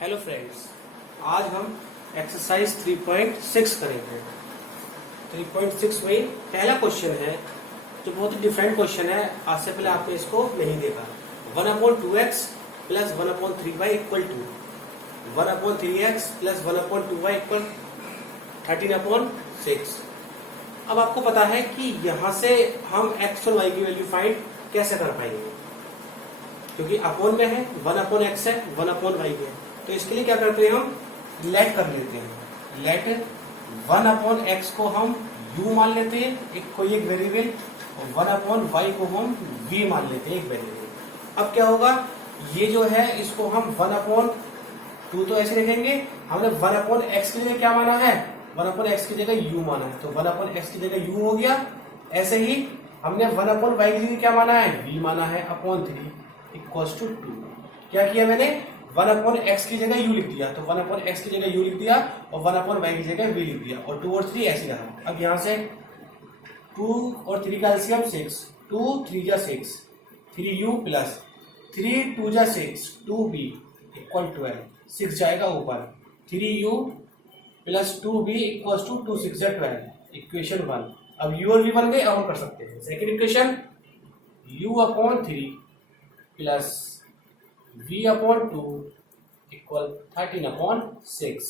Hello friends, आज हम exercise 3.6 करेंगे। 3.6 में पहला क्वेश्चन है जो बहुत ही डिफरेंट क्वेश्चन है। आज से पहले आपने इसको नहीं देखा। 1/2x plus 1/3y equal to 1/3x plus 1/2y equal 13/6। अब आपको पता है कि यहां से हम x और y की वैल्यू फाइंड कैसे कर पाएंगे, क्योंकि अपोन में है 1/x है 1/y है। तो इसके लिए क्या करते हैं, हम लेट कर लेते हैं। लेट 1/x को हम u मान लेते हैं, एक वेरिएबल, और 1/y को हम v मान लेते हैं, एक वेरिएबल। अब क्या होगा, ये जो है इसको हम 1/2 तो ऐसे लिखेंगे। हमने 1/x की जगह क्या माना है, 1/x की जगह u माना है, तो 1/x की जगह u हो गया। ऐसे ही हमने 1/y की जगह क्या माना है, v माना है, अपॉन 3 इक्वल्स टू 2। क्या किया मैंने, 1/x की जगह u लिख दिया, तो 1/x की जगह u लिख दिया और 1/y की जगह v लिख दिया, और 2 और 3 ऐसे रहा। अब यहां से 2 और 3 का एलसीएम 6, 2 3 जा 6, 3u प्लस 3 2 जा 6, 2b इक्वल 12, 6 जाएगा ऊपर, 3u plus 2b equals to 2 6 जा 12, इक्वेशन 1। अब u और v बन गए। अब हम कर सकते हैं second equation, u/3 plus v/2 equal 13/6।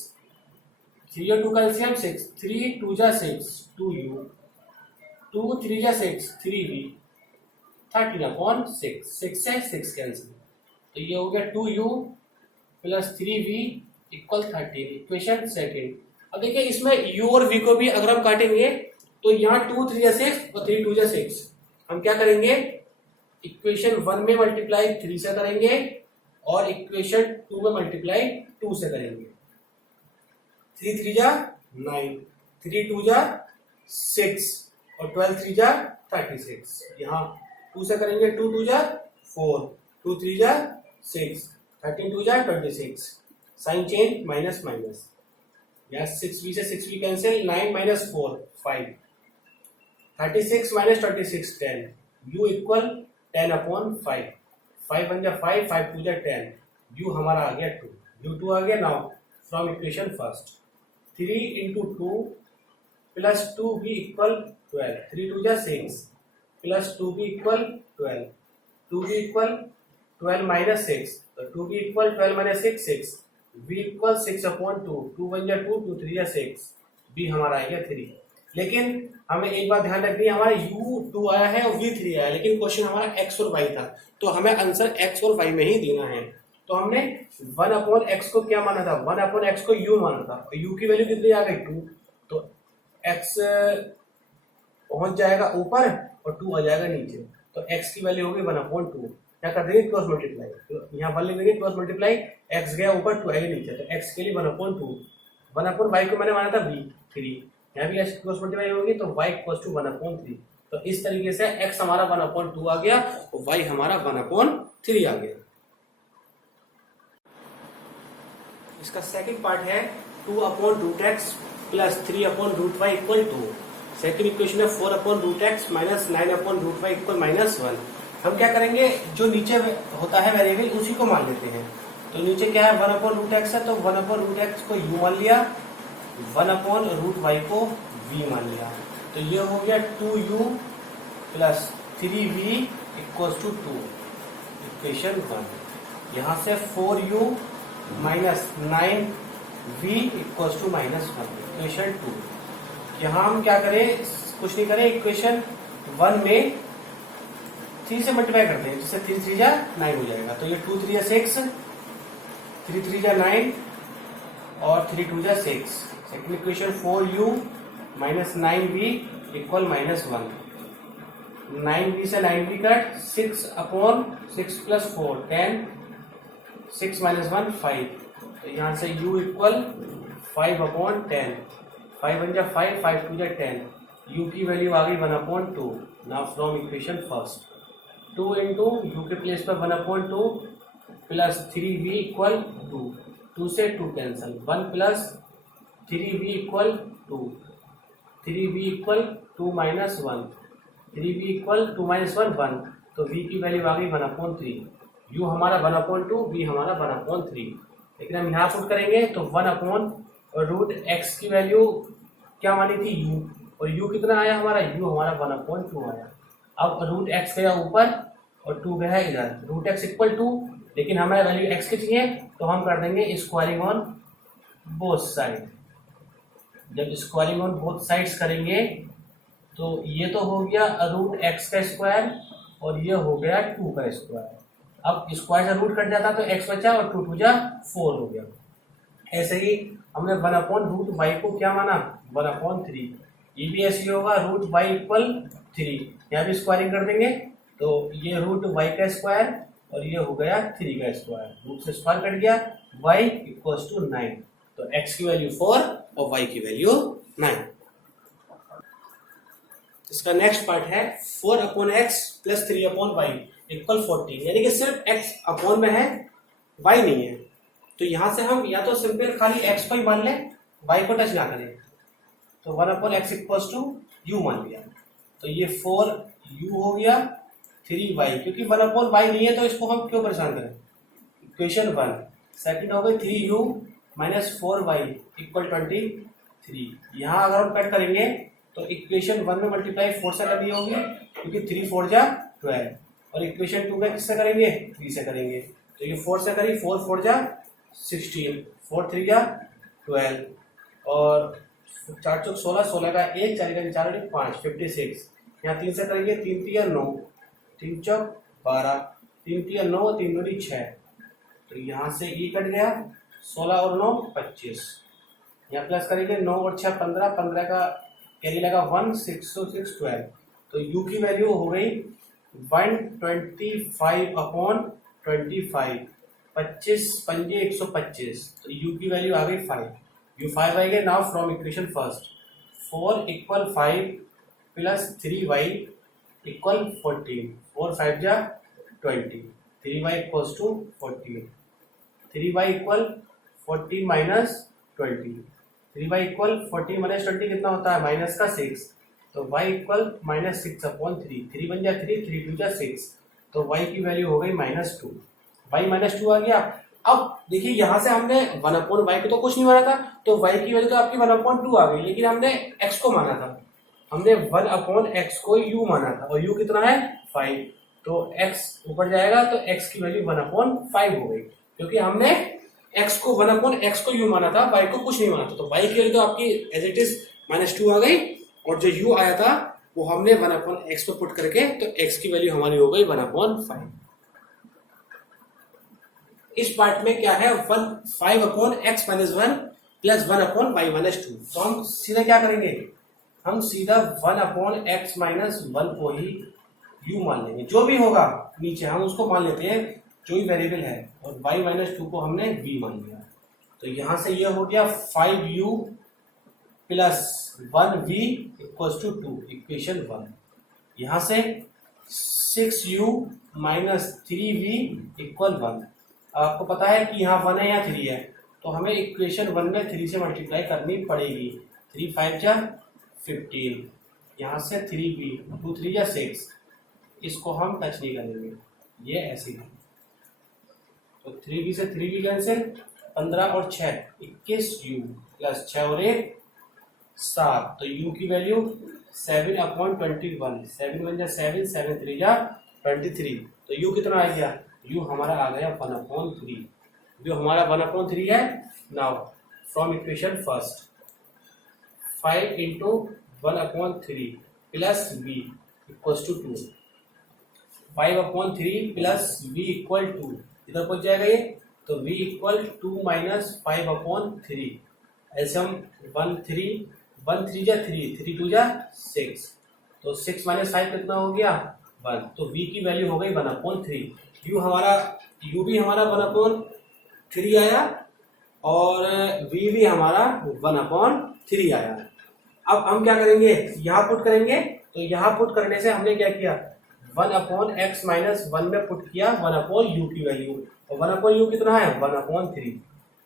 3 और 2 का एलसीएम 6, 3 2 जा 6, 2u, 2 3 जा 6, 3v, 13/6। 6 से 6 कैंसिल, तो ये हो गया 2u plus 3v equal 13, equation second. अब देखिए इसमें u और v को भी अगर हम काटेंगे तो यहाँ 2 3 जा 6 और 3 2 जा 6, हम क्या करेंगे, इक्वेशन 1 में मल्टीप्लाई 3 से करेंगे और इक्वेशन 2 में मल्टीप्लाई 2 से करेंगे। 3 3 जा 9, 3 2 जा 6 और 12 3 जा 36। यहाँ 2 से करेंगे, 2 2 जा 4, 2 3 जा 6, 13 2 जा 26। साइन चेंज, माइनस माइनस, यहाँ 6v से 6v cancel, 9 minus 4 5, 36 minus 26 10, u equal 10/5, 5 1 जा 5, 5 2 जा 10, u हमारा आ गया 2, u2 आ गया। Now from equation first, 3 into 2 plus 2b equal 12, 3 2 जा 6 plus 2b equal 12, 2b equal 12 minus 6, तो 2b equal 12 minus 6 6, v equal 6/2, 2 1 जा 2, 2 3 जा 6, b हमारा आएगा 3। लेकिन हमें एक बात ध्यान रखनी है, हमारा u2 आया है और v3 आया है, लेकिन क्वेश्चन हमारा x और y था, तो हमें आंसर x और y में ही देना है। तो हमने 1/x को क्या माना था, 1/x को u माना था, और u की वैल्यू कितनी आ गई 2, तो x पहुंच जाएगा ऊपर और 2 आ जाएगा नीचे, तो x की वैल्यू होगी 1/2। क्या कर देंगे, क्रॉस मल्टीप्लाई, तो यहाँ 1 लिख देंगे, क्रॉस मल्टीप्लाई, x गया ऊपर 2 आएगा नीचे, तो x के लिए 1/2। 1/y को मैंने माना था v3, यहाँ भी x क्रॉस मल्टीप्लाई होगी तो y इक्वल्स टू 1/3। तो इस तरीके से x हमारा 1/2 आ गया और y हमारा 1/3 आ गया। इसका सेकंड पार्ट है 2/√x plus 3/√y equal 2। Second equation है 4/√x माइनस 9/√y इक्वल -1। हम क्या करेंगे, जो नीचे होता है वेरिएबल उसी को मान लेते हैं। तो नीचे क्या है, 1/√x है, तो 1/√x को u मान लिया, 1/√y को v मान लिया, तो ये हो गया 2u plus 3v equals to 2, equation 1। यहाँ से 4u minus 9v equals to -1, equation 2। यहाँ हम क्या करें, कुछ नहीं करें, इक्वेशन 1 में 3 से मल्टीप्लाई करते हैं, जिससे 3 3 जा 9 हो जाएगा, तो ये 2 3 जा 6, 3 3 जा 9 और 3 2 जा 6। Second equation 4u minus 9v equal -1, 9v से 9v कट, 6/6 प्लस 4 10, 6 माइनस 1 5, तो यहाँ से u इक्वल 5/10, 5 1 जा 5, 5 2 जा 10, u की वैल्यू आ गई 1/2। Now from equation first, 2 into u के प्लेस पर 1/2 प्लस 3v इक्वल 2, 2 से 2 cancel, 1 plus 3v equal 2, 3v equal 2 minus 1, 3v equal 2 minus 1 1, तो v की वैल्यू आ गई 1/3, u हमारा 1/2, v हमारा 1/3। लेकिन हम यहाँ पुट करेंगे तो 1/√x की वैल्यू क्या मानी थी u, और u कितना आया हमारा, u हमारा 1/2 आया। अब √x गया ऊपर और 2 गया इधर, √x इक्वल 2, लेकिन हमें वैल्यू x की चाहिए तो हम कर देंगे स्क्वायरिंग ऑन बोथ साइड। जब स्क्वायरिंग ऑन बोथ साइड्स करेंगे तो ये तो हो गया √x का स्क्वायर और ये हो गया 2 का स्क्वायर। अब स्क्वायर से रूट कट जाता तो x बचा और 2 2 जा 4 हो गया। ऐसे ही हमने 1/√y को क्या माना 1/3, ये भी ऐसे ही होगा √y इक्वल 3, यहाँ भी स्क्वायरिंग कर देंगे तो ये √y का स्क्वायर और ये हो गया 3 का स्क्वायर, रूट से स्क्वायर कट गया, y इक्वल्स टू 9, तो x की वैल्यू 4 और y की वैल्यू 9। इसका नेक्स्ट पार्ट है 4/x प्लस 3/y इक्वल 14, यानी कि सिर्फ x अपॉन में है, y नहीं है। तो यहां से हम या तो सिंपल खाली x को ही मान लें, y को टच ना करें, तो 1/x इक्वल्स टू u मान लिया, तो ये 4u हो गया 3y, क्योंकि 1/y नहीं है तो इसको हम क्यों परेशान करें। इक्वेशन 1 सेकंड हो गई 3u माइनस 4y इक्वल 23। यहाँ अगर हम कट करेंगे तो इक्वेशन 1 में मल्टीप्लाई 4 से करनी होगी, क्योंकि 3 4 जा 12, और इक्वेशन 2 में किससे करेंगे 3 से करेंगे, तो ये 4 से करें, 4 4 जा 16, 4 3 जा 12, और 4 चौक 16, 16 का 1, 4 का 4 5 56, यहाँ 3 से करेंगे 3 3 9, 3 चौक 12, 3 3 9, 3 2 6, तो यहाँ से ये कट गया, 16 और 9 25, यहाँ प्लस करेंगे 9 और 6 15, 15 का कैरी लगा 1, 6 6 12, तो u की वैल्यू हो गई 125/25, 25 पंजे 125, तो u की वैल्यू आ गई 5, u 5 आएगा। Now from equation first 4 equal 5 plus 3y equal 14, 4 5 जा 20, 3y equals to 14, 3y equal 14 minus 20, 3y equal 14 minus 20 कितना होता है माइनस का 6, तो y इक्वल -6/3, 3 बन जा 3, 3 2 जा 6, तो y की वैल्यू हो गई -2, y -2 आ गया। अब देखिए यहाँ से हमने 1/y को तो कुछ नहीं माना था, तो y की वैल्यू तो आपकी 1/2 आ गई, लेकिन हमने x को माना था, हमने 1/x को u माना था, और u कितना है 5, तो x ऊपर जाएगा तो x की वैल्यू 1/5 हो गई, क्योंकि हमने x को 1/x को u माना था, y को कुछ नहीं माना था, तो y की वैल्यू तो आपकी एज इट इज -2 आ गई, और जो u आया था वो हमने 1/x पे पुट करके, तो x की वैल्यू हमारी हो गई 1/5। इस पार्ट में क्या है 5/x - 1 प्लस 1/y - 2, तो हम सीधा क्या करेंगे, हम सीधा 1/x - 1 को ही u मान लेंगे, जो भी होगा नीचे हम उसको मान लेते हैं, जो भी वेरिएबल है, और y - 2 को हमने v मान लिया, तो यहां से ये हो गया 5u plus 1v equals to 2, equation 1। यहां से 6u माइनस 3v इक्वल 1, आपको पता है कि यहाँ 1 है या 3 है, तो हमें इक्वेशन 1 में 3 से मल्टीप्लाई करनी पड़ेगी, 3 5 जा 15, यहाँ से 3v 2 3 जा 6, इसको हम टच नहीं करेंगे, ये ऐसे ही, तो 3v से 3v कैंसिल, 15 और 6 21u प्लस 6 और 1 7, तो u की वैल्यू 7/21, 7 बन जा 7, 7 3 जा 23, तो u कितना आ गया, u हमारा आ गया 1/3, जो हमारा 1/3 है। Now from equation first 5 into 1/3 plus v equals to 2, 5/3 plus v equal 2, इधर पहुंच जाएगा ये, तो v इक्वल 2 माइनस 5/3, ऐसे हम 1 3 जा 3, 3 2 जा 6, तो 6 माइनस 5 कितना हो गया 1, तो v की वैल्यू हो गई 1/3, u भी हमारा 1/3 आया और v भी हमारा 1/3 आया। अब हम क्या करेंगे, यहाँ पुट करेंगे, तो यहाँ पुट करने से हमने क्या किया 1/x - 1 में पुट किया 1/u की वैल्यू, और 1/u कितना है 1/3,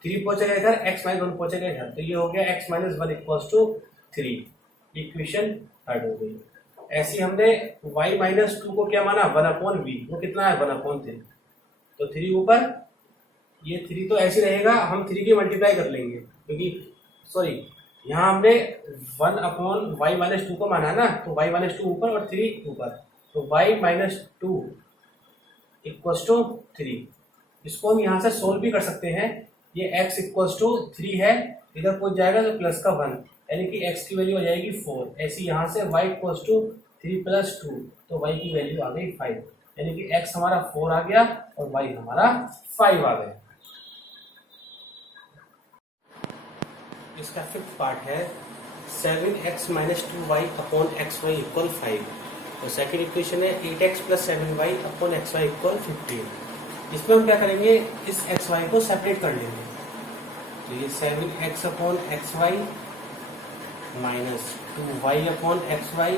3 पहुंचेगा इधर, x - 1 पहुंचेगा इधर, तो ये हो गया x - 1 equals to 3, equation third हो गई। ऐसे हमने y - 2 को क्या माना 1/v, वो कितना है 1/3, तो 3 ऊपर ये 3 तो ऐसे रहेगा, हम 3 की मल्टीप्लाई कर लेंगे क्योंकि सॉरी यहाँ हमने 1 अपॉन वाई माइनस 2 को माना है ना, तो वाई माइनस 2 ऊपर और 3 ऊपर, तो वाई माइनस 2 इक्वल्स टू 3। इसको हम यहाँ से सोल्व भी कर सकते हैं। ये x इक्वल्स टू 3 है, इधर पहुंच जाएगा तो प्लस का 1, यानी कि x की वैल्यू हो जाएगी 4। ऐसे यहाँ से y इक्वल्स टू 3 प्लस 2, तो y की वैल्यू आ गई 5, यानी कि x हमारा 4 आ गया और y हमारा 5 आ गया। इसका फिफ्थ पार्ट है 7x minus 2y upon x y equal 5। तो सेकेंड इक्वेशन है 8x plus 7y upon x y equal 15। इसमें हम क्या करेंगे, इस एक्स वाई को सेपरेट कर लेंगे। तो ये 7x upon x y minus 2y upon x y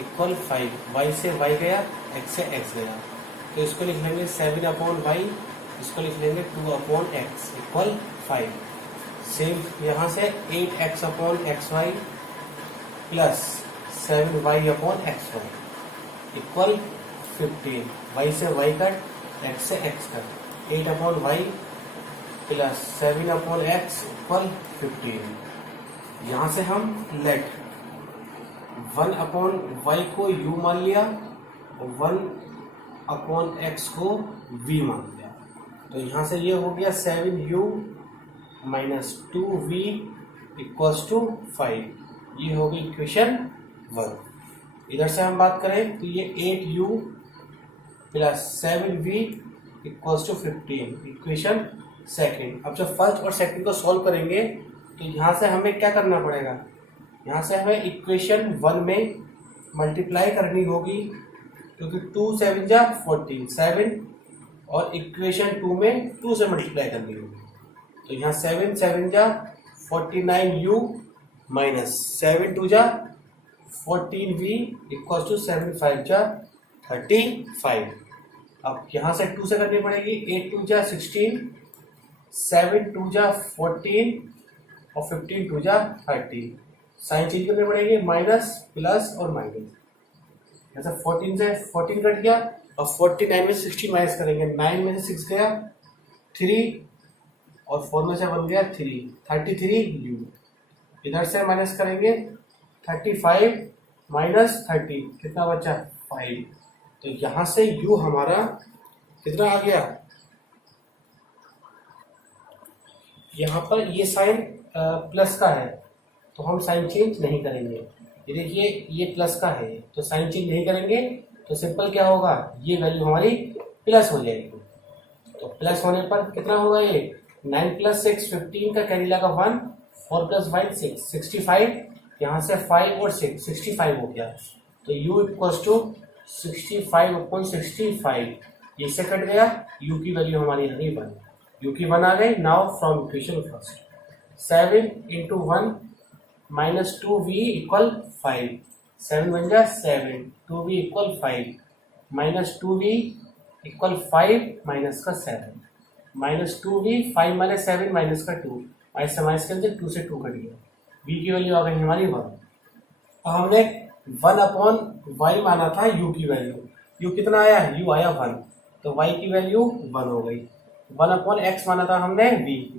equal 5। y से y गया, x से x गया, तो इसको लिख लेंगे 7 अपॉन y, इसको लिख लेंगे 2 अपॉन x इक्वल 5। सेम यहाँ से 8x upon x y plus 7y upon x y equal 15। y से y कट, x से x cut, 8 upon y plus 7 upon x equal 15। यहाँ से हम लेट 1 अपॉन y को u मान लिया और 1 अपॉन x को v मान लिया, तो यहाँ से ये हो गया 7u minus 2v equals to 5। ये हो गई इक्वेशन 1। इधर से हम बात करें तो ये 8u plus 7v equals to 15, equation second. अब जब फर्स्ट और सेकेंड को सॉल्व करेंगे तो यहाँ से हमें क्या करना पड़ेगा, यहाँ से हमें इक्वेशन 1 में मल्टीप्लाई करनी होगी, क्योंकि 2 7 जा 14 7, और इक्वेशन 2 में 2 से मल्टीप्लाई करनी होगी। तो यहाँ 7 7 जा 49u माइनस 7 2 जा 14v इक्वल्स टू 7 5 जा 35। अब यहाँ से 2 से करनी पड़ेगी, 8 2 जा 16, 7 2 जा 14 और 15 2 जा 30। साइन चेंज करनी पड़ेगी, माइनस प्लस और माइनस। जैसे 14 से 14 कट गया और 49 में 16 माइनस करेंगे, 9 में से 6 गया 3 और 4 में से 1 गया 3, 33u। इधर से माइनस करेंगे 35 माइनस 30, कितना बचा 5। तो यहाँ से u हमारा कितना आ गया, यहाँ पर ये साइन प्लस का है तो हम साइन चेंज नहीं करेंगे। ये देखिए ये प्लस का है तो साइन चेंज नहीं करेंगे, तो सिंपल क्या होगा, ये वैल्यू हमारी प्लस हो जाएगी। तो प्लस होने पर कितना होगा, ये 9 प्लस 6 15 का कैरी लगा 1, 4 प्लस 5 6 65, यहाँ से 5 और 6 65 हो गया। तो u इक्वल्स टू 65 अपॉन 65, ये से कट गया, u की वैल्यू हमारी आ गई 1, u की 1 आ गई। Now from equation first 7 into 1 minus 2v equal 5, 7 बन जा 7, 2v equal 5 minus 2v equal 5 minus का 7, माइनस 2v 5 माइनस 7 माइनस का 2, माइनस से माइनस करके 2 से 2 कट गया, v की वैल्यू आ गई हमारी 1। अब हमने 1 अपॉन y माना था u की वैल्यू, u कितना आया, u आया 1, तो y की वैल्यू 1 हो गई। 1 अपॉन x माना था हमने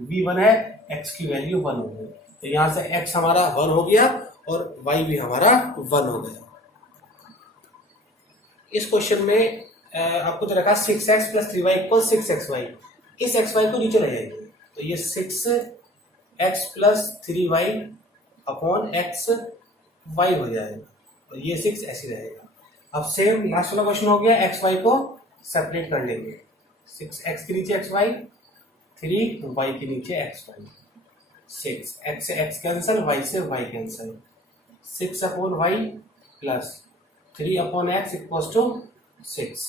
v 1 है, x की वैल्यू 1 हो गई। तो यहाँ से x हमारा 1 हो गया और y भी हमारा 1 हो गया। इस क्वेश्चन में आपको तो रखा 6x plus 3y equal 6xy, इस xy को नीचे ले जाएंगे तो ये 6x plus 3y upon x y हो जाएगा और ये 6 ऐसे रहेगा। अब सेम लास्ट वाला क्वेश्चन हो गया, xy को सेपरेट कर लेंगे, 6x के नीचे xy, 3y के नीचे xy, 6 x से x कैंसिल, y से y cancel, 6 upon y plus 3 upon x equals to 6।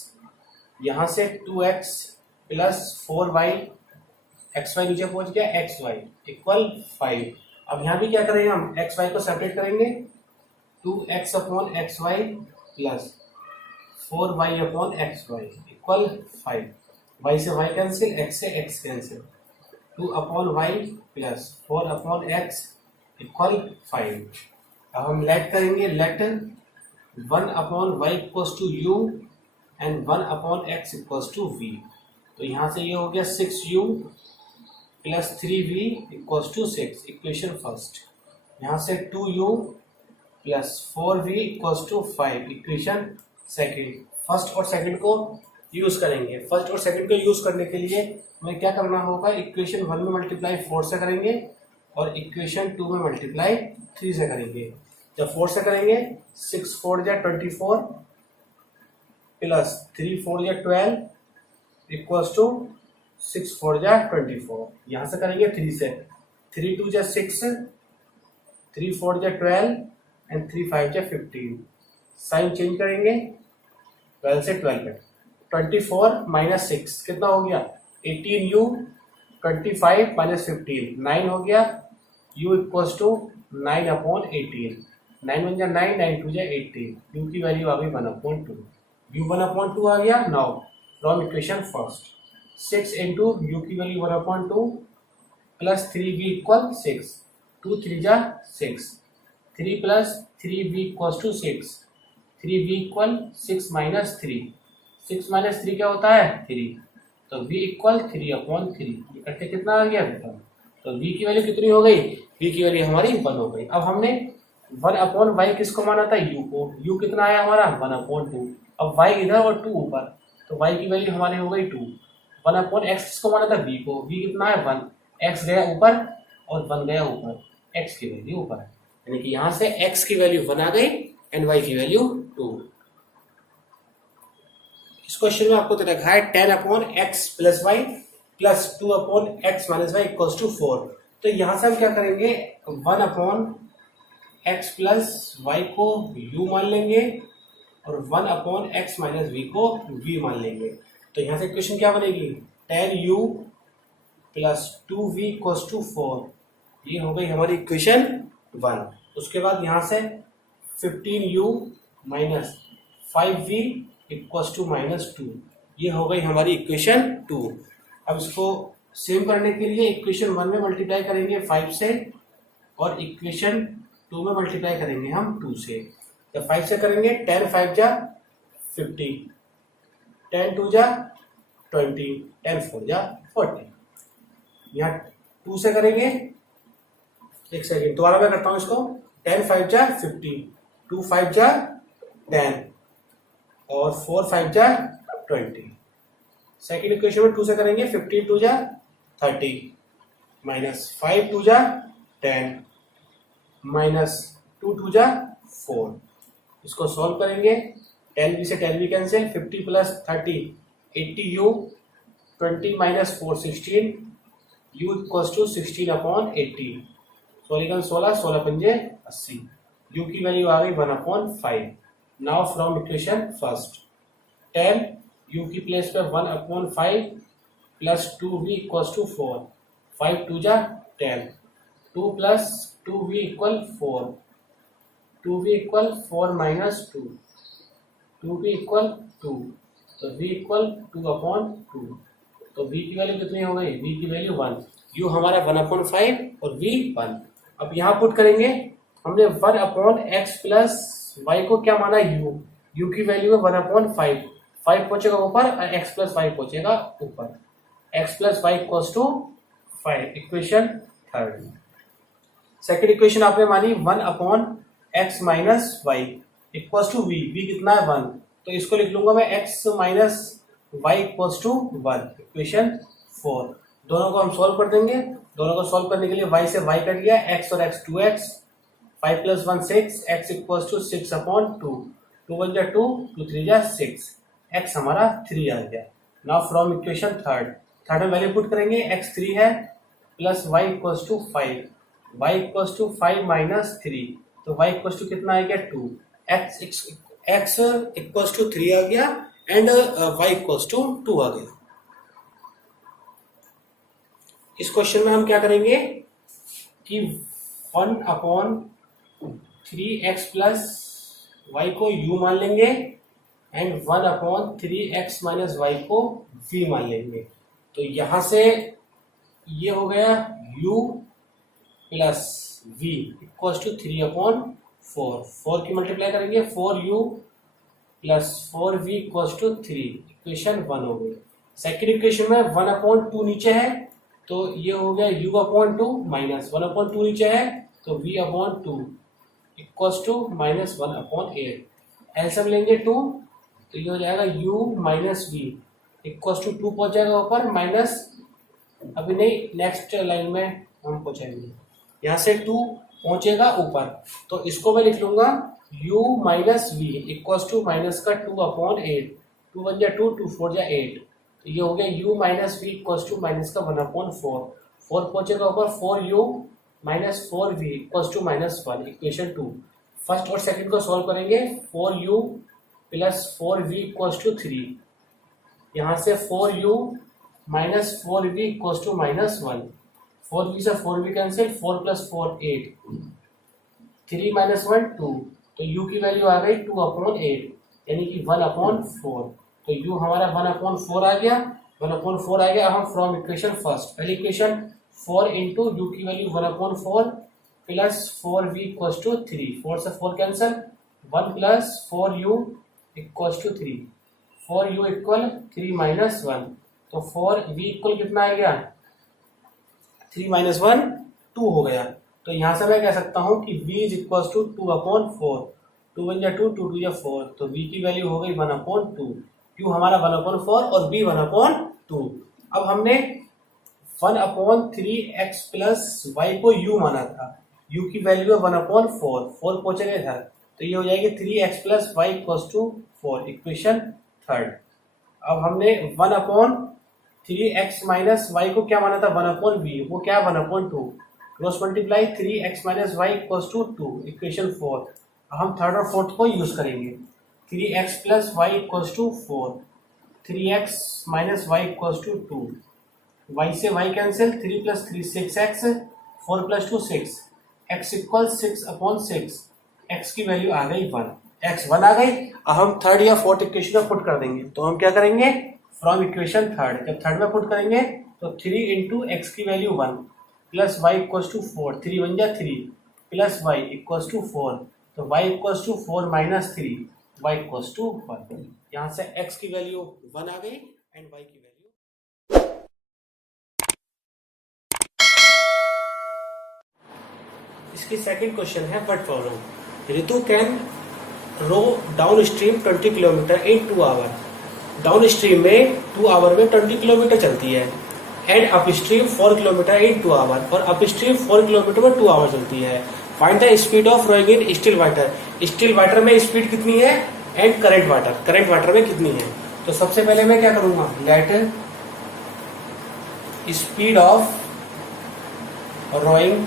यहाँ से 2x प्लस 4y, xy नीचे पहुंच गया, xy इक्वल 5। अब यहाँ भी क्या करेंगे हम, xy को सेपरेट करेंगे, 2x upon xy plus 4y upon xy equal 5, y से y कैंसिल, x से x cancel, 2 upon y plus 4 upon x equal 5। अब हम लेट करेंगे, let 1 upon y equals to u and 1 upon x equals to v। तो यहाँ से ये हो गया 6u plus 3v equals to 6, equation first. यहाँ से 2u plus 4v equals to 5, equation second. First और सेकेंड को यूज करेंगे। फर्स्ट और सेकेंड को यूज करने के लिए हमें क्या करना होगा, इक्वेशन 1 में मल्टीप्लाई 4 से करेंगे और इक्वेशन 2 में मल्टीप्लाई 3 से करेंगे। जब 4 से करेंगे 6 4 जा 24 प्लस 3 4 जा 12 इक्वल्स टू 6 4 जा 24। यहाँ से करेंगे 3 से, 3 2 जा 6, 3 4 जा 12 एंड 3 5 जा 15। साइन चेंज करेंगे, 12 से 12 कट, 24 माइनस 6 कितना हो गया 18u, 25 माइनस 15 9 हो गया, u इक्वल्स टू 9/18। 9 1 जा 9, 9 2 जा 18, u की वैल्यू आ गई 1/2, u 1/2 आ गया। Now from equation first 6 into u की वैल्यू 1/2 प्लस 3v इक्वल 6, 2 3 जा 6, 3 plus 3v equals to 6, 3v equal 6 minus 3, 6 minus 3 क्या होता है 3, तो v इक्वल 3/3। इकट्ठे कितना आ गया 1, तो v की वैल्यू कितनी हो गई, v की वैल्यू हमारी 1 हो गई। अब हमने 1/y किसको माना था, u को, u कितना आया हमारा 1/2। अब y इधर और 2 ऊपर, तो y की वैल्यू हमारी हो गई 2। 1/x किसको माना था, v को, v कितना है 1, x गया ऊपर और 1 गया ऊपर, x की वैल्यू ऊपर है, यानी कि यहाँ से x की वैल्यू 1 आ गई एंड y की वैल्यू 2। इस क्वेश्चन में आपको दे रखा है 10/x plus y plus 2/x minus y equals to 4। तो यहाँ से हम क्या करेंगे, 1/x प्लस वाई को u मान लेंगे और 1/x माइनस v को v मान लेंगे। तो यहाँ से इक्वेशन क्या बनेगी, 10u plus 2v equals to 4, ये हो गई हमारी इक्वेशन 1। उसके बाद यहाँ से 15u minus 5v equals to -2, ये हो गई हमारी इक्वेशन 2। अब इसको सेम करने के लिए इक्वेशन 1 में मल्टीप्लाई करेंगे 5 से और इक्वेशन 2 में मल्टीप्लाई करेंगे हम 2 से। जब 5 से करेंगे 10 5 जा 50, 10 2 जा 20, 10 4 जा 40। यहाँ 2 से करेंगे, एक सेकेंड दोबारा मैं करता हूँ इसको, 10 5 जा 50, 2 5 जा 10 और 4 5 जा 20। सेकेंड इक्वेशन में 2 से करेंगे, 15 2 जा 30 माइनस 5 2 जा 10 माइनस 2 2 जा 4। इसको सॉल्व करेंगे, 10v से 10v cancel, 50 plus 30 80u, 20 minus 4 16, u equals to 16/80। 16 16, 16 पंजे 80, u की वैल्यू आ गई 1/5। Now from equation first 10 u की प्लेस पे 1/5 प्लस 2v इक्वल्स टू 4, 5 2 जा 10, 2 plus 2v equal 4, 2v equal 4 minus 2, 2v equal 2, तो v इक्वल 2/2। तो v की वैल्यू कितनी हो गई, v की वैल्यू 1, u हमारा 1/5 और v 1। अब यहाँ पुट करेंगे, हमने 1/x प्लस y को क्या माना u की वैल्यू है 1/5, 5 पहुंचेगा ऊपर और x प्लस वाई पहुंचेगा ऊपर, x plus y equals to 5, equation third. Second equation आपने मानी 1/x minus y equals to v, v कितना है 1, तो इसको लिख लूंगा मैं x minus y equals to 1, equation 4। दोनों को हम सॉल्व कर देंगे, दोनों को सॉल्व करने के लिए y से y कर लिया, x और x 2x, 5 plus 1 6, x equals to 6/2, 2 1 जा 2, 2 3 जा 6, x हमारा 3 आ गया। नाउ फ्रॉम इक्वेशन थर्ड में वैल्यू पुट करेंगे, x 3 है plus y equals to 5, y equals to 5 minus 3, तो y इक्वल्स टू कितना आ गया 2, x इक्वल्स टू 3 आ गया एंड y इक्वल्स टू 2 आ गया। इस क्वेश्चन में हम क्या करेंगे कि 1/3x प्लस y को u मान लेंगे एंड 1/3x माइनस y को v मान लेंगे। तो यहां से ये हो गया u plus v equals to 3/4, 4 की मल्टीप्लाई करेंगे, 4u plus 4v equals to 3, equation 1 हो गई। सेकेंड इक्वेशन में 1/2 नीचे है तो ये हो गया u/2 माइनस 1/2 नीचे है तो v/2 equals to minus 1/8। LCM लेंगे 2 तो ये हो जाएगा u minus v equals to 2 पहुंच जाएगा ऊपर माइनस, अभी नहीं नेक्स्ट लाइन में हम पहुंचाएंगे, यहाँ से 2 पहुंचेगा ऊपर तो इसको मैं लिख लूंगा u minus v equals to minus का 2/8, 2 बन जाए 2, 2 4 जाए 8 तो ये हो गया u minus v equals to minus का 1/4, 4 पहुंचेगा ऊपर 4u minus 4v equals to minus 1, equation 2। First और सेकंड को सॉल्व करेंगे 4u plus 4v equals to 3, यहाँ से 4u minus 4v equals to minus 1, 4v से 4v कैंसिल, 4 प्लस 4 8, 3 माइनस 1 2 तो u की वैल्यू आ गई 2/8 यानी कि 1/4 तो u हमारा 1/4 आ गया, 1/4 आ गया। हम फ्रॉम इक्वेशन फर्स्ट, पहली इक्वेशन 4 इंटू यू की value 1/4 plus 4v equals to 3, 4 से 4 cancel, 1 plus 4u equals to 3, 4u equal 3 minus 1 तो 4v इक्वल कितना आ गया 3 माइनस 1 2 हो गया। तो यहां से मैं कह सकता हूं कि v इज इक्वल्स टू 2/4, 2 बन जाए 2, 2 2 या 4 तो v की वैल्यू हो गई 1/2, u हमारा 1/4 और v 1/2। अब हमने 1/3x प्लस y को u माना था, u की वैल्यू है 1/4, 4 पहुंचेगा इधर तो ये हो जाएगी 3x plus y equals to 4, equation third. अब हमने 1/3x माइनस y को क्या माना था 1/v, वो क्या 1/2, cross multiply 3x minus y equals to 2, equation 4। हम थर्ड और फोर्थ को यूज करेंगे 3x plus y equals to 4, 3x minus y equals to 2, y से y cancel, 3 plus 3 6x, 4 plus 2 6, x equal 6/6, x की value आ गई 1, x 1 आ गई। अब हम थर्ड या फोर्थ इक्वेशन में पुट कर देंगे तो हम क्या करेंगे फ्रॉम इक्वेशन थर्ड, जब थर्ड में पुट करेंगे तो 3 इंटू एक्स की value 1 plus y equals to 4, 3 बन जाए 3 प्लस वाई इक्वल्स टू 4 तो y equals to 4 minus 3, y equals to 1। यहाँ से x की वैल्यू 1 आ गई एंड y की वैल्यू। इसकी सेकंड क्वेश्चन है what problem. Ritu can row downstream 20 kilometre in 2 hour. Downstream में 2 आवर में 20 किलोमीटर चलती है and upstream 4 kilometre in 2 hour, और अप स्ट्रीम 4 किलोमीटर में 2 आवर चलती है। Find the speed of rowing in still water. Still water में speed कितनी है एंड करंट वाटर में कितनी है। तो सबसे पहले मैं क्या करूंगा, let speed of rowing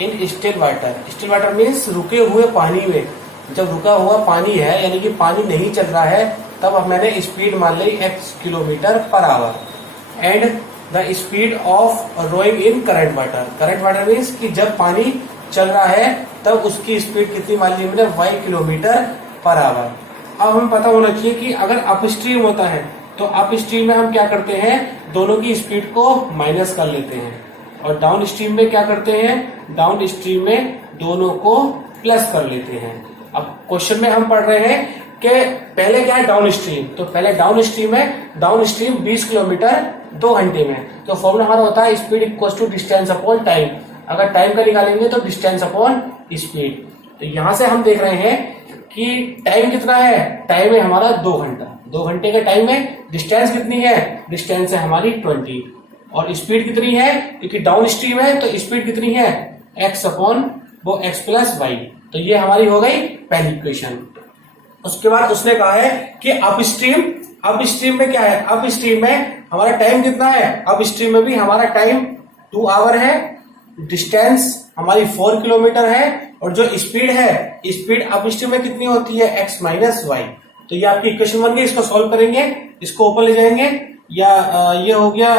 in still water. Still water means रुके हुए पानी में, जब रुका हुआ पानी है यानी कि पानी नहीं चल रहा है तब मैंने स्पीड मान ली x kilometre per hour. And the speed of rowing in current water means कि जब पानी चल रहा है तब उसकी स्पीड कितनी मान ली मैंने y किलोमीटर पर आवर। अब हमें पता होना चाहिए कि अगर अप स्ट्रीम होता है तो अप स्ट्रीम में हम क्या करते हैं, दोनों की स्पीड को माइनस कर लेते हैं, और डाउन स्ट्रीम में क्या करते हैं, डाउन स्ट्रीम में दोनों को प्लस कर लेते हैं। अब क्वेश्चन में हम पढ़ रहे हैं कि पहले क्या है डाउन स्ट्रीम, तो पहले डाउन स्ट्रीम है, डाउन स्ट्रीम 20 किलोमीटर 2 घंटे में। तो फॉर्मूला हमारा होता है speed equal to distance upon time. अगर टाइम का निकालेंगे तो डिस्टेंस अपॉन स्पीड। तो यहां से हम देख रहे हैं कि टाइम कितना है, टाइम है हमारा 2 घंटा, 2 घंटे का टाइम है। डिस्टेंस कितनी है, डिस्टेंस है हमारी 20, और स्पीड कितनी है, क्योंकि डाउन स्ट्रीम है तो स्पीड कितनी है x अपॉन वो x प्लस वाई। तो ये हमारी हो गई पहली इक्वेशन। उसके बाद उसने कहा है कि अप स्ट्रीम में क्या है, अप स्ट्रीम में हमारा टाइम कितना है, अप स्ट्रीम में भी हमारा टाइम 2 आवर है, डिस्टेंस हमारी 4 किलोमीटर है, और जो स्पीड है, स्पीड अप स्ट्रीम में कितनी होती है x माइनस वाई। तो ये आपकी इक्वेशन बन गई, इसको सॉल्व करेंगे, इसको ऊपर ले जाएंगे, या ये हो गया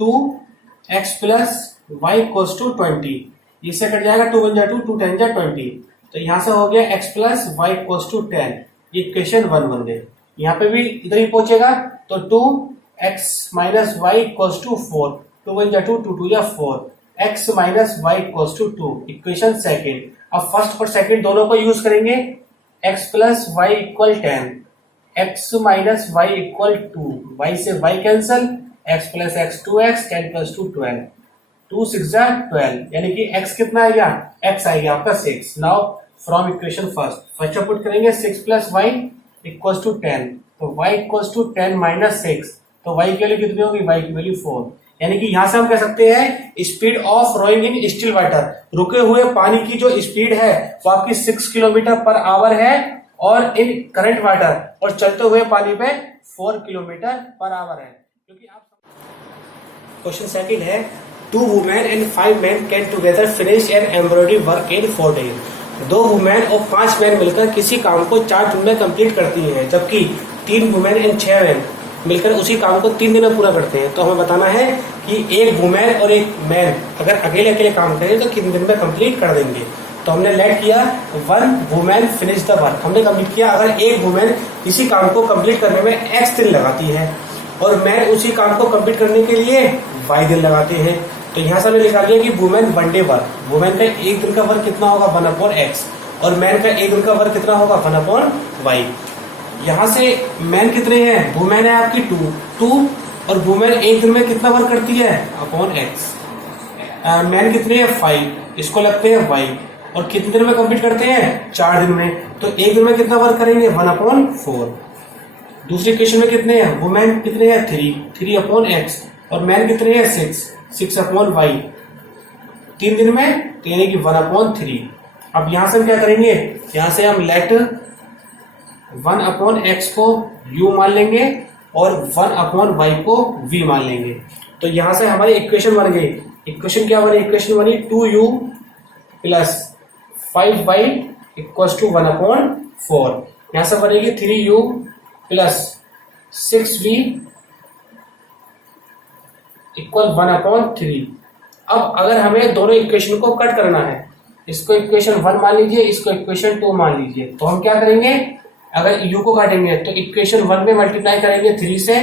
2x plus y equals to 20, इससे कट जाएगा 2 बन जाए 2, 2 10 जाए 20, तो यहां से हो गया x plus y equals to 10, ये इक्वेशन 1 बन गई। यहाँ पे भी इधर ही पहुंचेगा तो 2x minus y equals to 4, 2 बन जाए 2, 2 2 या 4, x minus y equals to 2, equation second. अब फर्स्ट और सेकेंड दोनों को यूज करेंगे, x plus y equal 10, x minus y equal 2, y से y cancel, x plus x 2x, 10 plus 2 12, 2 6 जा 12, यानी कि x कितना आ गया, x आ गया आपका 6। Now from equation first put करेंगे 6 प्लस वाई इक्वल्स टू 10, तो y इक्वल्स टू 10 माइनस 6, तो y की वैल्यू कितनी होगी, y की वैल्यू 4। यानी कि यहां से हम कह सकते हैं speed of rowing in still water, रुके हुए पानी की जो स्पीड है वो आपकी 6 किलोमीटर पर आवर है, और इन करंट वाटर, और चलते हुए पानी पे 4 किलोमीटर पर आवर है। क्योंकि आप क्वेश्चन सेकंड है 2 women and 5 man can together finish an embroidery work in 4 days। 2 women और 5 मैन मिलकर किसी काम को 4 दिन में कंप्लीट करती हैं, जबकि 3 वुमेन एंड 6 मैन मिलकर उसी काम को 3 दिन में पूरा करते हैं। तो हमें बताना है कि एक वुमेन और एक मैन अगर अकेले अकेले काम करें तो कितने दिन में कंप्लीट कर देंगे। तो हमने लेट किया 1 वुमेन फिनिश द वर्क, हमने कंप्लीट किया। अगर एक वुमेन किसी काम को कंप्लीट करने में x दिन लगाती है और मैन उसी काम को कंप्लीट करने के लिए y दिन लगाते हैं, तो यहाँ से हमने लिखा दिया कि वुमेन 1 डे वर्क, वुमेन का एक दिन का वर्क कितना होगा 1/x, और मैन का एक दिन का वर्क कितना होगा 1/y। यहाँ से मैन कितने हैं, वुमेन है आपकी 2, और वुमेन एक दिन में कितना वर्क करती है /x। मैन कितने हैं 5, इसको लगते हैं y, और कितने दिन में कंप्लीट करते हैं 4 दिन में, तो एक दिन में कितना वर्क करेंगे 1/4। दूसरे इक्वेशन में कितने हैं, वुमेन कितने हैं 3/x, और मैन कितने हैं 6/y, 3 दिन में, तो यानी कि 1/3। अब यहां से हम क्या करेंगे, यहां से हम लेट 1/x को u मान लेंगे और 1/y को v मान लेंगे। तो यहां से हमारी इक्वेशन बन गई, इक्वेशन क्या बनी, इक्वेशन बनी 2u plus 5y equals to 1/4। यहां से बनेगी 3u प्लस 6v इक्वल 1/3। अब अगर हमें दोनों इक्वेशन को कट करना है, इसको इक्वेशन 1 मान लीजिए, इसको इक्वेशन 2 मान लीजिए, तो हम क्या करेंगे, अगर u को काटेंगे तो इक्वेशन 1 में मल्टीप्लाई करेंगे 3 से,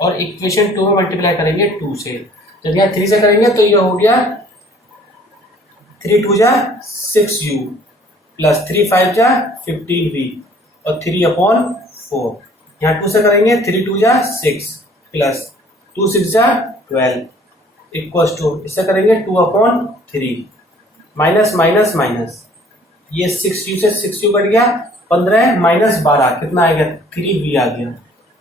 और इक्वेशन 2 में मल्टीप्लाई करेंगे 2 से। जब यहाँ 3 से करेंगे तो ये हो गया 3 2 जा 6u प्लस 3 5 जा 15v और 3/4। यहाँ 2 से करेंगे 3 2 जा 6 प्लस 2 6 जा 12 इक्वल्स टू, इससे करेंगे 2/3 माइनस माइनस माइनस, ये 6u से 6u कट गया, 15 माइनस 12 कितना आ गया 3v आ गया।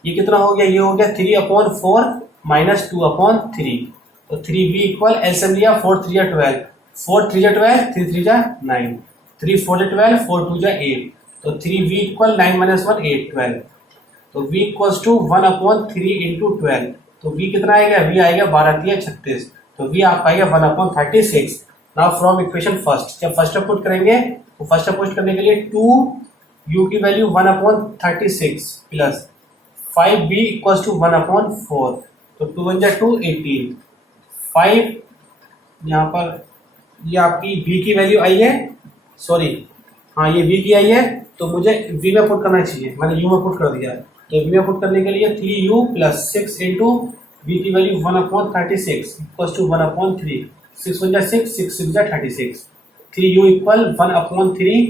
ये कितना हो गया, ये हो गया 3/4 माइनस 2/3, तो 3v इक्वल एलसीएम लिया 4 3 12, 4 3 12, 3 3 9, 3 4 12, 4 2 8, तो 3v इक्वल 9 माइनस 1 8 12, तो v इक्वल्स टू 1/3 इंटू 12, तो v कितना आएगा, v आएगा 12 3 36, तो v आपका आएगा 1/36। नाउ फ्रॉम इक्वेशन फर्स्ट, जब फर्स्ट पुट करेंगे तो फर्स्ट पुट करने के लिए 2u की value 1/36 plus 5b equals to 1/4, तो 2 1 2 18, 5 यहाँ पर ये आपकी v की वैल्यू आई है, सॉरी हाँ ये v की आई है, तो मुझे v में पुट करना चाहिए, मैंने u में पुट कर दिया। तो v में पुट करने के लिए 3u प्लस 6 इंटू v की value 1/36 equals to 1/3, 6 1 6 6 6 36, 3u equal 1/3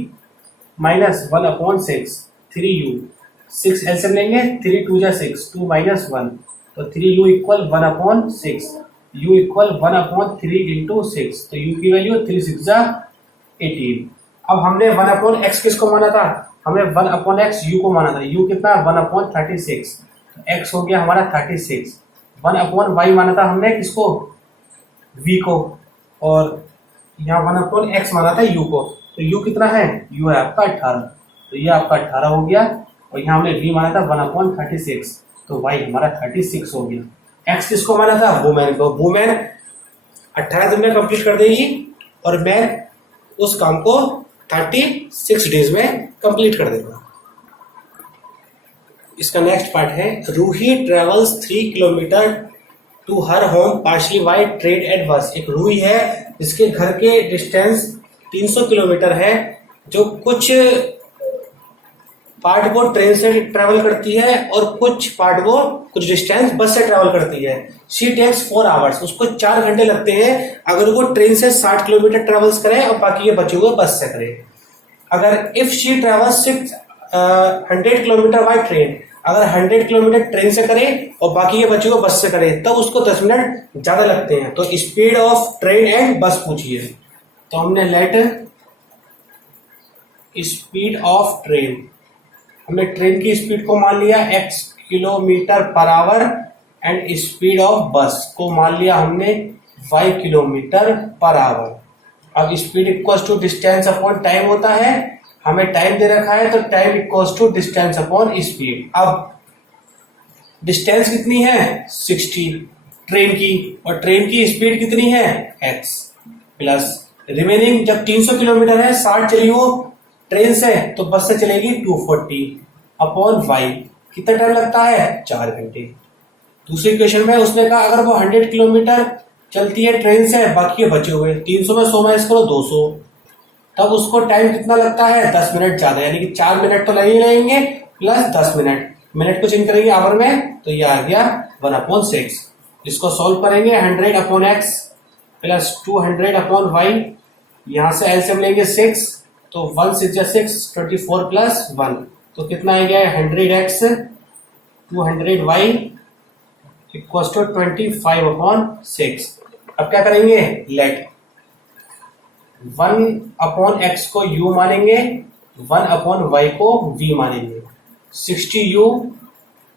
minus 1/6, 3u 6 LCM लेंगे, 3 2 6 2 माइनस 1, तो 3u equal 1/6, u equal 1/3 into 6, तो u की वैल्यू 3 6 18। अब हमने 1/x किसको माना था, हमने 1/x u को माना था, u कितना 1/36, x हो गया हमारा 36, 1/y माना था हमने किसको v को, और यहाँ 1/x माना था u को, तो u कितना है, u है आपका 18, तो ये आपका 18 हो गया, और यहाँ हमने v माना था 1/36, तो y हमारा 36 हो गया। x किसको माना था, वुमेन को, वुमेन 18 दिन में कंप्लीट कर देगी और मैन उस काम को 36 डेज में कंप्लीट कर देगा। इसका नेक्स्ट पार्ट है Ruhi travels 3 kilometre to her home partially by train at bus. एक रूही है जिसके घर के डिस्टेंस 300 किलोमीटर है, जो कुछ पार्ट वो ट्रेन से ट्रेवल करती है और कुछ पार्ट वो कुछ डिस्टेंस बस से ट्रेवल करती है। शी टेक्स 4 आवर्स, उसको 4 घंटे लगते हैं अगर वो ट्रेन से 60 किलोमीटर ट्रेवल्स करे और बाकी ये बचे हुए बस से करे। अगर if she travels 600 kilometre by train, अगर 100 किलोमीटर ट्रेन से करे और बाकी के बच्चे को बस से करे तब उसको 10 मिनट ज्यादा लगते हैं। तो स्पीड ऑफ ट्रेन एंड बस पूछिए। तो हमने लेट स्पीड ऑफ ट्रेन, हमने ट्रेन की स्पीड को मान लिया x kilometre per hour and speed of bus को मान लिया हमने y किलोमीटर पर आवर। अब speed equals to distance upon time होता है, हमें टाइम दे रखा है तो time equals to distance upon speed. अब डिस्टेंस कितनी है 60 ट्रेन की, और ट्रेन की स्पीड कितनी है x प्लस रिमेनिंग, जब 300 किलोमीटर है 60 चली वो ट्रेन से तो बस से चलेगी 240 अपॉन y। कितना टाइम लगता है 4 घंटे। दूसरी इक्वेशन में उसने कहा अगर वो 100 किलोमीटर चलती है ट्रेन से, बाकी के बचे हुए 300 में 100 माइनस करो 200, तब उसको टाइम कितना लगता है 10 मिनट ज्यादा, यानी कि 4 मिनट तो लगेंगे प्लस 10 मिनट, मिनट को चेंज करेंगे आवर में तो ये आ गया 1/6। इसको सॉल्व करेंगे 100 upon x plus 200 upon y, यहां से एलसीएम लेंगे 6 तो 1 6 6 24 प्लस 1 तो कितना आ गया 100x 200y इक्वल्स टू 25/6। अब क्या करेंगे लेट 1/x को u मानेंगे, 1/y को v मानेंगे। 60u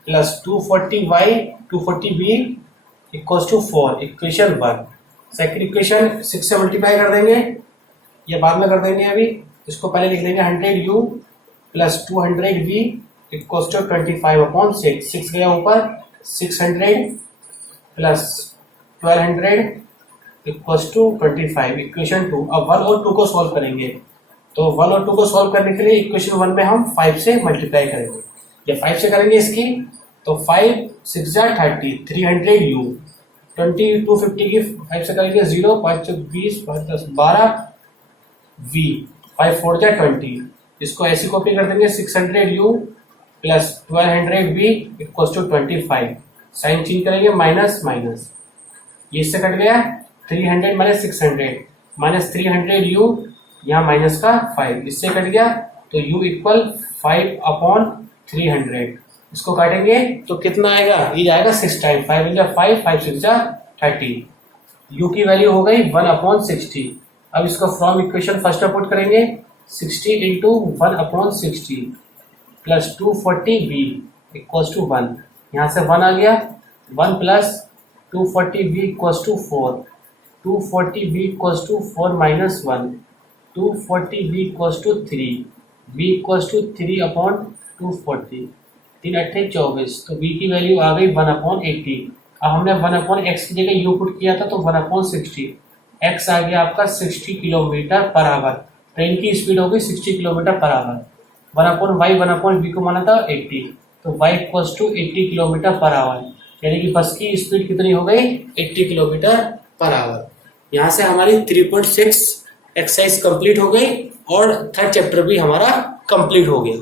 plus 240y 240v equals to 4, equation 1। Second equation 6 से मल्टीप्लाई कर देंगे, ये बाद में कर देंगे, अभी इसको पहले लिख देंगे 100u plus 200v equals to 25/6। 6 गया ऊपर, 600 प्लस 1200 इक्वल्स टू 25, इक्वेशन 2। अब 1 और 2 को सॉल्व करेंगे, तो 1 और 2 को सॉल्व करने के लिए इक्वेशन 1 में हम 5 से मल्टीप्लाई करेंगे। या 5 से करेंगे इसकी तो 5 6 30 300u 20 250 की 5 से करेंगे 0 5 20 5 10 12 v 5 4 20, इसको ऐसी कॉपी कर देंगे 600u plus 1200v equals to 25। Sign change करेंगे माइनस माइनस, ये इससे कट गया 300 माइनस 600 माइनस 300u, यहाँ माइनस का 5 इससे कट गया तो u इक्वल 5/300। इसको काटेंगे तो कितना आएगा, ये जाएगा 6 टाइम 5 × 5 5 6 30, u की वैल्यू हो गई 1/60। अब इसको फ्रॉम इक्वेशन फर्स्ट पुट करेंगे 60 into 1/60 plus 240v equals to 1, यहाँ से 1 आ गया 1 plus 240v equals to 4, 240v equals to 4 minus 1 240v equals to 3, v equals to 3/240, 3 8 24, तो v की वैल्यू आ गई 1/80। अब हमने 1/x की जगह u पुट किया था तो 1/60, x आ गया आपका 60 किलोमीटर पर आवर, ट्रेन की स्पीड होगी 60 kilometre per our. 1/y 1/v को माना था 80, तो y equals to 80 kilometre per hour, यानी कि बस की स्पीड कितनी हो गई 80 किलोमीटर पर आवर। यहाँ से हमारी 3.6 एक्सरसाइज कंप्लीट हो गई और थर्ड चैप्टर भी हमारा कंप्लीट हो गया।